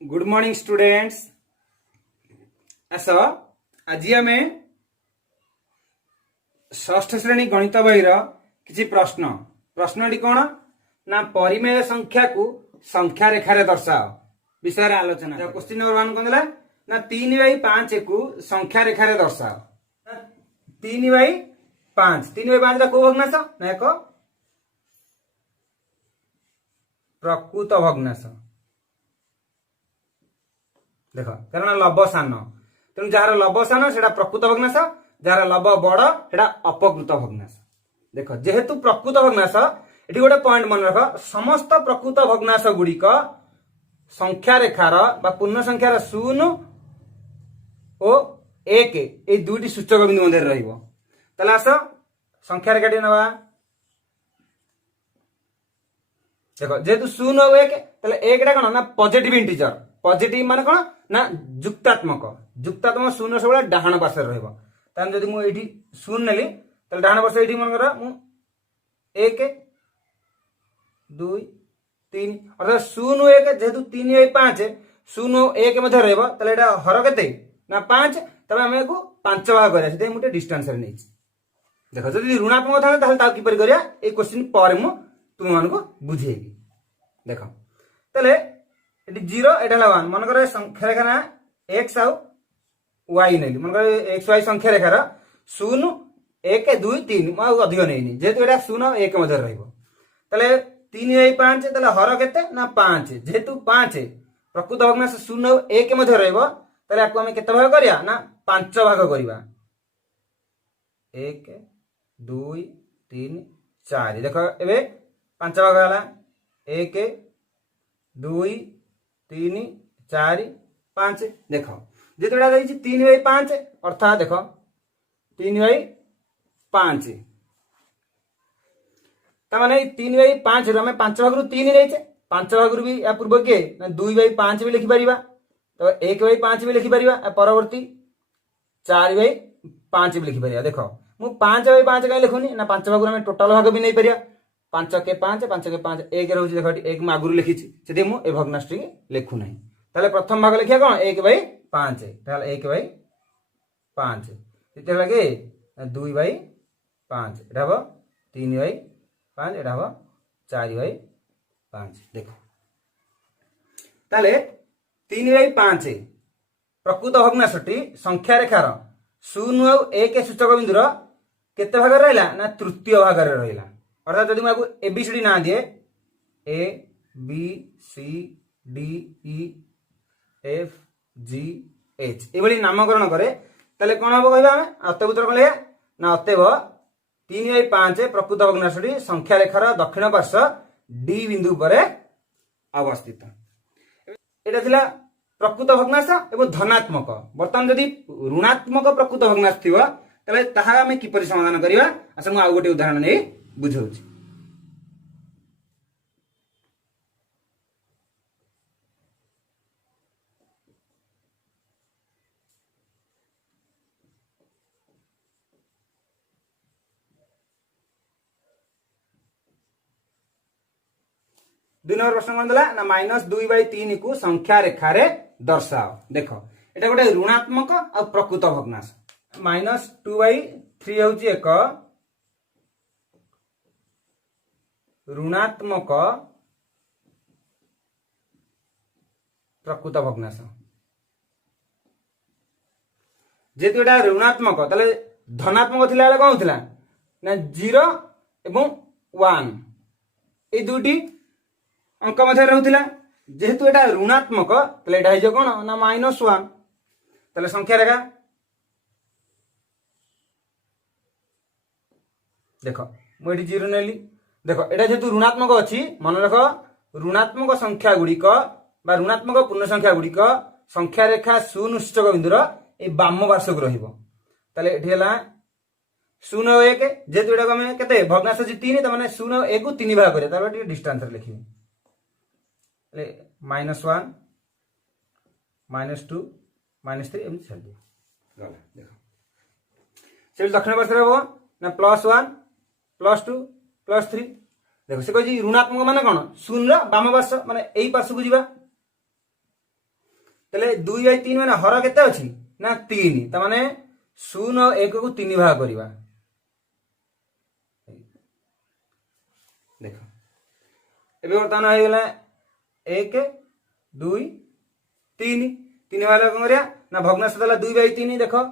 Good morning students. आस आज आम षष्ठ श्रेणी गणित बही किसी प्रश्न प्रश्नटी कौन ना परिमेय संख्या को संख्या रेखार दर्शाओ विषय आलोचना। क्वेश्चन नंबर 1 कौन ना 3/5 को संख्या रेखार दर्शाओ। 3/5 3/5 को भग्नांश ना एक प्रकृत भग्नांश। देख कारण लब सान तेणु जार लब सान से प्रकृत भग्नांश, जार लब बड़ से अपकृत भग्नांश। देख जेहेतु प्रकृत भग्नांश ये गोटे पॉइंट मन रख, समस्त प्रकृत भग्नांश गुड़िक संख्या रेखार पूर्ण संख्यार 0 और 1 ये दुईटी सूचक बिंदु मध्य रहा। आस संख्या रेखा टी ना देख जेहेतु 0 और 1 1 कौन ना पॉजिटिव इंटीजर। पॉजिटिव मान कौन ना जुक्तात्मक। जुक्तात्मक 0 सब डाहाण पार्श्व रही। जब मुझे 0 नेली डाहाण पार्श्व ये मन कर 1 2 3 अर्थात 0 1 जेहेतु 3/5 0 1 मध्य रहा हर के ना 5 तब आम 5 भाग करा मुझे डिस्टेंस नहीं। देख जब ऋणात्मक था किपर करा ये क्वेश्चन पर तुम मान बुझेबी। देख तेल ये 0 एटा 1 मन कर संख्या रेखा ना एक्स आउ वाई नेली मन कर एक्स वाई संख्या रेखार 0 1 2 3 अधिक नहीं जेहेतु यहाँ 0 1 मध्य रहा 3/5 हर के ना 5 जेहेतु 5 प्रकृत भग्नांश 0 1 मध्य रहा केते भाग करिया ना 5 भाग करिया 1 2 3 4। देख एबे 5 भाग है 1 2 3 4 5। देख जेहेतु यहाँ 3/5 अर्थात देख 3/5 ताने 3/5 आम 5 भाग 3 रही 5 भाग भी या पूर्व किए 2/5 भी लिखिपर तो 1/5 भी लिखिपर परवर्ती 4/5 भी लिखिपर। देख मु 5/5 कहीं लिखुनी ना 5 भाग आम टोटाल भाग भी नहीं पार 5 के 5 5 के 5 1 रोज देख 1 मैं आगुरी लिखी से मुझे भग्नांश लिखु ना। ताले प्रथम भाग लिखा कौन 1/5 1/5 द्वितीय लगे 2/5 एटा हम 3/5 एटा हम 4/5। देख ताले 3/5 प्रकृत भग्नांशटी संख्या रेखार 0 और 1 सूचक बिंदुर केते भाग रहा ना तृतीय भाग रहा। अर्थात जब मुझे एबीसीडी ना दिए A B C D E F G H ये नामकरण करे ताले कौन हम कह अतएव उत्तर कौन ना अतएव 3/5 प्रकृत भग्नांशटी संख्या रेखार दक्षिण पार्श्व डी बिंदु पर अवस्थित। एटा थिला प्रकृत भग्नांश एवं धनात्मक। बर्तमान जदि ऋणात्मक प्रकृत भग्नांश थिबा ताले ताहा आमे किपरि समाधान करिवा आसे मु आ गोटे उदाहरण नै बुझाउछि। दुई नंबर प्रश्न कौन दिला ना -2/3 को संख्या रेखा रे दर्शाओ। देख एटा गोटे ऋणात्मक और प्रकृत भग्नांश। -2/3 हूँ एक ऋणात्मक प्रकृत भग्नांश। जेहेतु एटा ऋणात्मक ताले धनात्मक थिला कौन होथिला ना 0 एवं 1 ये दुईटी अंक मध्य रहूला। जेहेतु एटा ऋणात्मक ताले एटा हो कौन ना -1 ताले संख्या रेखा देख मुझे 0 नेली। देख एटा जेहेतु ऋणात्मक अच्छी मन रख ऋणात्मक संख्या गुड़िक ऋणात्मक पूर्ण संख्या गुड़िक संख्या रेखा 0 सूचक बिंदुर ये बाम पार्श्वक रहा 0 और 1 जेहेतु एटा आम के भग्नांश 3 तो 0 और 1 को 3 भाग कर डिस्टेंस लिखी -1 -2 -3 एम छाड़ दिया देख से दक्षिण पार्श्व हम ना +1 +2 +3। देख से कही ऋणात्मक मान कौन 0 बाम पार्श्व माने यही पार्श्व को जीवा तेले 2/3 माने हर केते अछि ना 3 त माने 0 और 1 को 3 भाग करबा देखो एबे वर्तमान हो गेला 1 2 3 3 वाला कोन करिया ना भग्नांश देला 2/3 देखो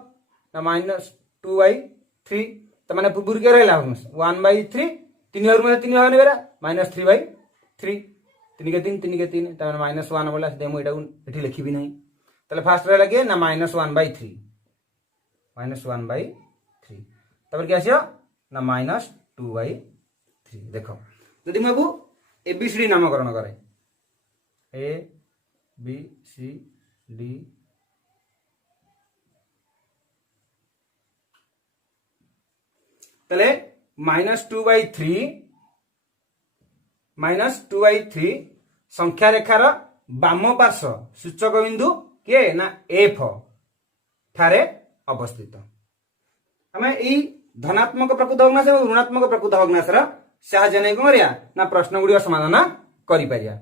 ना -2/3 त माने पूर्व के रहला भग्नांश 1/3 3 और में 3 भाग नेबेरा -3/3 3 के 3 3 के 3 त माने -1 बोला से मु एटा एठी लिखि भी नहीं तले फास्ट रहला के ना -1/3 -1/3 तबर क्या आसियो ना -2/3 देखो जदि मु एबीसीडी नामकरण करे ए बी सी डी तले -2/3 संख्या रेखार बाम पार्श्व सूचक बिंदु किए ना एफ ठारे अवस्थित आमे ई धनात्मक प्रकृत भग्नांश और ऋणात्मक प्रकृत भग्नांश साहाय्य नै करिया ना प्रश्न गुडी समाधान करि परिया।